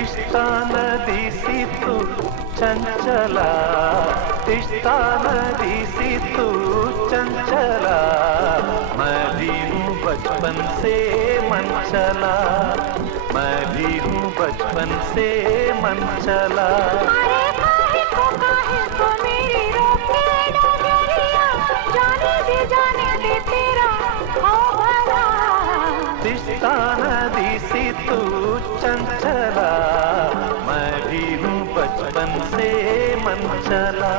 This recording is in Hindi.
तिस्ता नदी सी तू चंचला, तिस्ता नदी सी तू चंचला, मैं भी हूँ बचपन से मन चला, मैं भी हूँ बचपन से मन चला। अरे काहे को मेरी रोके डगरिया, जाने दे तेरा हो भला। तिस्ता नदी सी तू चंचला, मैं भी हूँ बचपन से मन चला।